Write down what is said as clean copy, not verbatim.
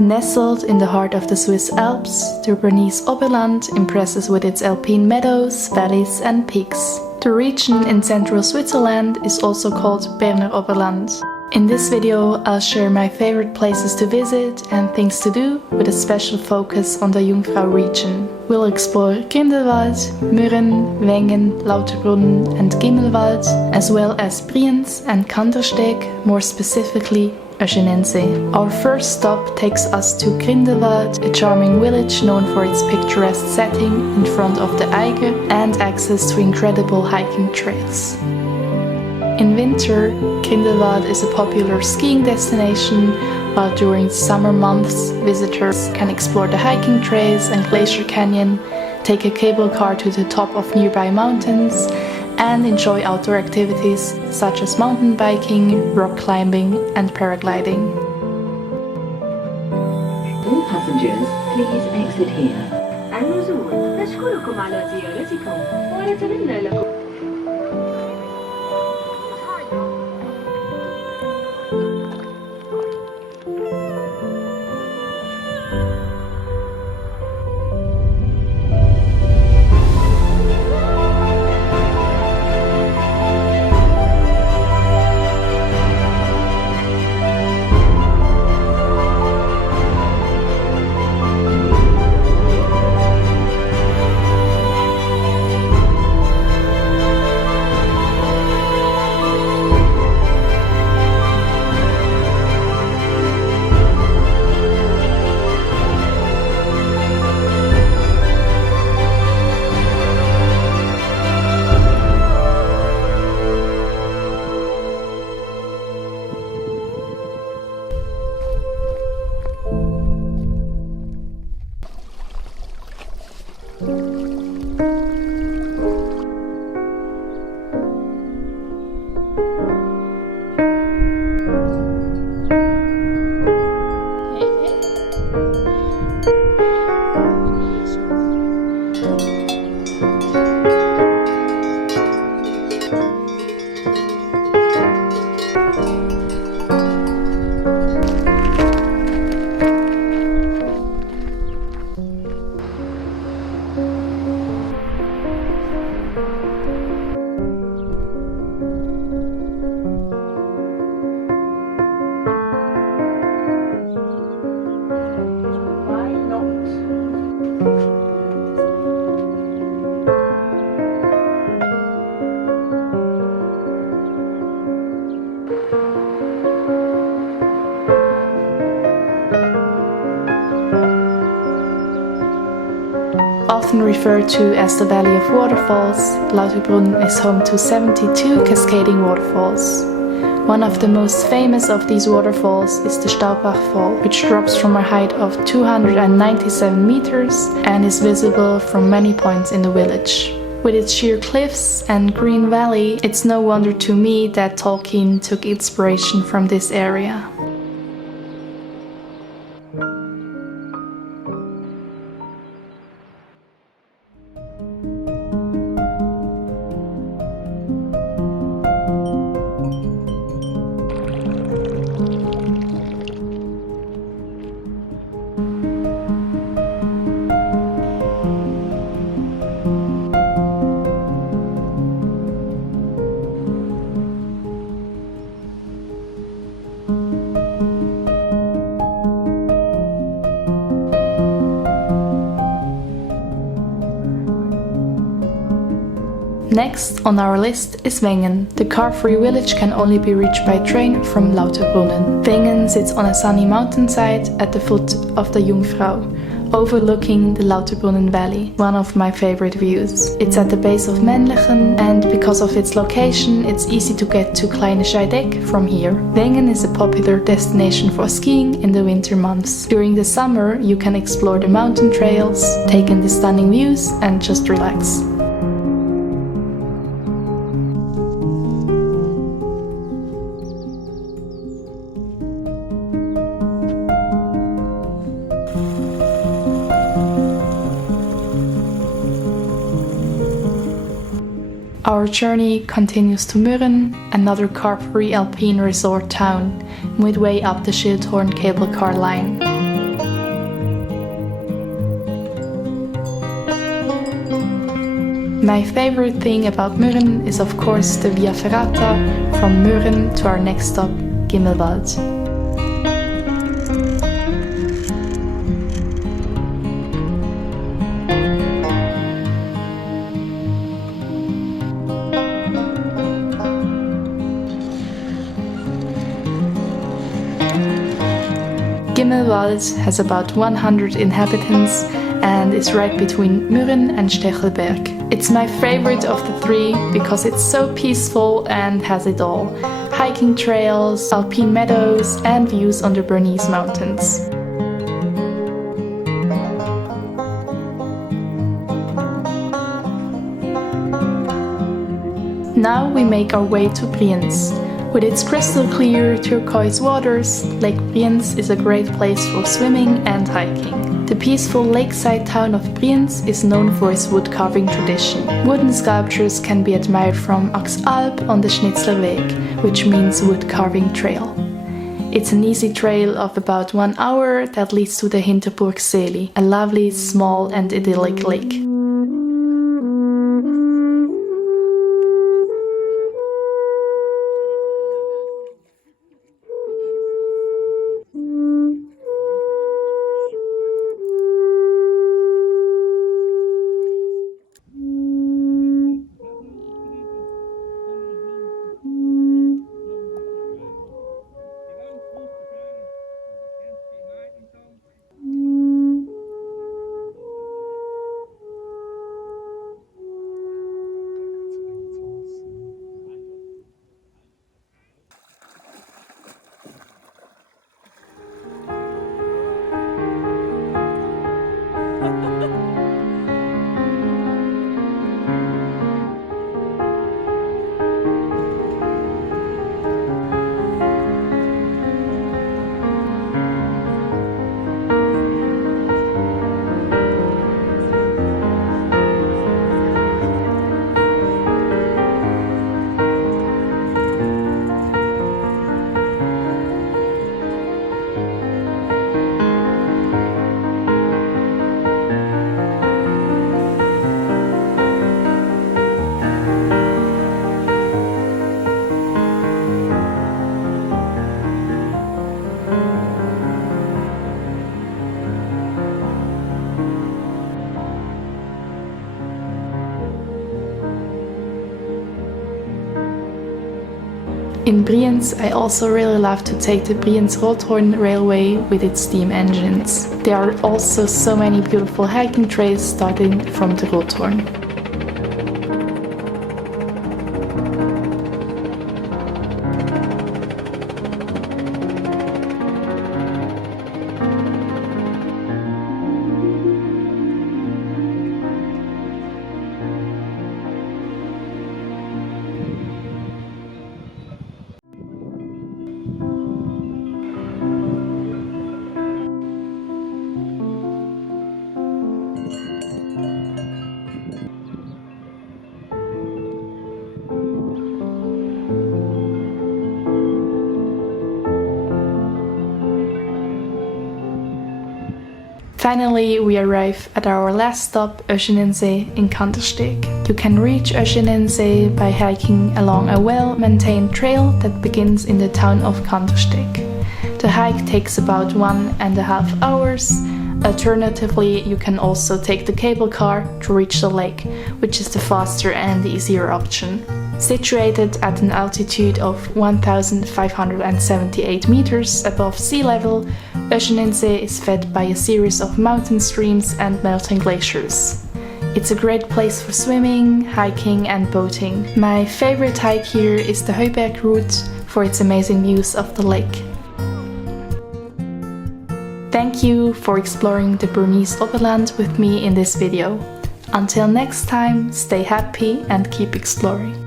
Nestled in the heart of the Swiss Alps, the Bernese Oberland impresses with its alpine meadows, valleys and peaks. The region in central Switzerland is also called Berner Oberland. In this video, I'll share my favorite places to visit and things to do, with a special focus on the Jungfrau region. We'll explore Grindelwald, Mürren, Wengen, Lauterbrunnen and Gimmelwald, as well as Brienz and Kandersteg, more specifically Oeschinensee. Our first stop takes us to Grindelwald, a charming village known for its picturesque setting in front of the Eiger and access to incredible hiking trails. In winter, Grindelwald is a popular skiing destination, while during summer months, visitors can explore the hiking trails and glacier canyon, take a cable car to the top of nearby mountains, and enjoy outdoor activities such as mountain biking, rock climbing, and paragliding. All passengers, please exit here. النزول نشكركم على زيارتكم ونتمنى لكم Often referred to as the Valley of Waterfalls, Lauterbrunnen is home to 72 cascading waterfalls. One of the most famous of these waterfalls is the Staubbach Fall, which drops from a height of 297 meters and is visible from many points in the village. With its sheer cliffs and green valley, it's no wonder to me that Tolkien took inspiration from this area. Next on our list is Wengen. The car-free village can only be reached by train from Lauterbrunnen. Wengen sits on a sunny mountainside at the foot of the Jungfrau, overlooking the Lauterbrunnen Valley, one of my favorite views. It's at the base of Männlichen, and because of its location, it's easy to get to Kleine Scheideck from here. Wengen is a popular destination for skiing in the winter months. During the summer, you can explore the mountain trails, take in the stunning views, and just relax. Our journey continues to Mürren, another car-free alpine resort town, midway up the Schildhorn cable car line. My favorite thing about Mürren is of course the Via Ferrata from Mürren to our next stop, Gimmelwald. Gimmelwald has about 100 inhabitants and is right between Mürren and Stechelberg. It's my favorite of the three because it's so peaceful and has it all. Hiking trails, alpine meadows and views on the Bernese mountains. Now we make our way to Brienz. With its crystal clear turquoise waters, Lake Brienz is a great place for swimming and hiking. The peaceful lakeside town of Brienz is known for its wood carving tradition. Wooden sculptures can be admired from Axalp on the Schnitzlerweg, which means wood carving trail. It's an easy trail of about 1 hour that leads to the Hinterburgsee, a lovely, small and idyllic lake. In Brienz, I also really love to take the Brienz-Rothorn railway with its steam engines. There are also so many beautiful hiking trails starting from the Rothorn. Finally, we arrive at our last stop, Oeschinensee in Kandersteg. You can reach Oeschinensee by hiking along a well-maintained trail that begins in the town of Kandersteg. The hike takes about 1.5 hours. Alternatively, you can also take the cable car to reach the lake, which is the faster and easier option. Situated at an altitude of 1,578 meters above sea level, Oeschinensee is fed by a series of mountain streams and melting glaciers. It's a great place for swimming, hiking and boating. My favorite hike here is the Heuberg route for its amazing views of the lake. Thank you for exploring the Bernese Oberland with me in this video. Until next time, stay happy and keep exploring.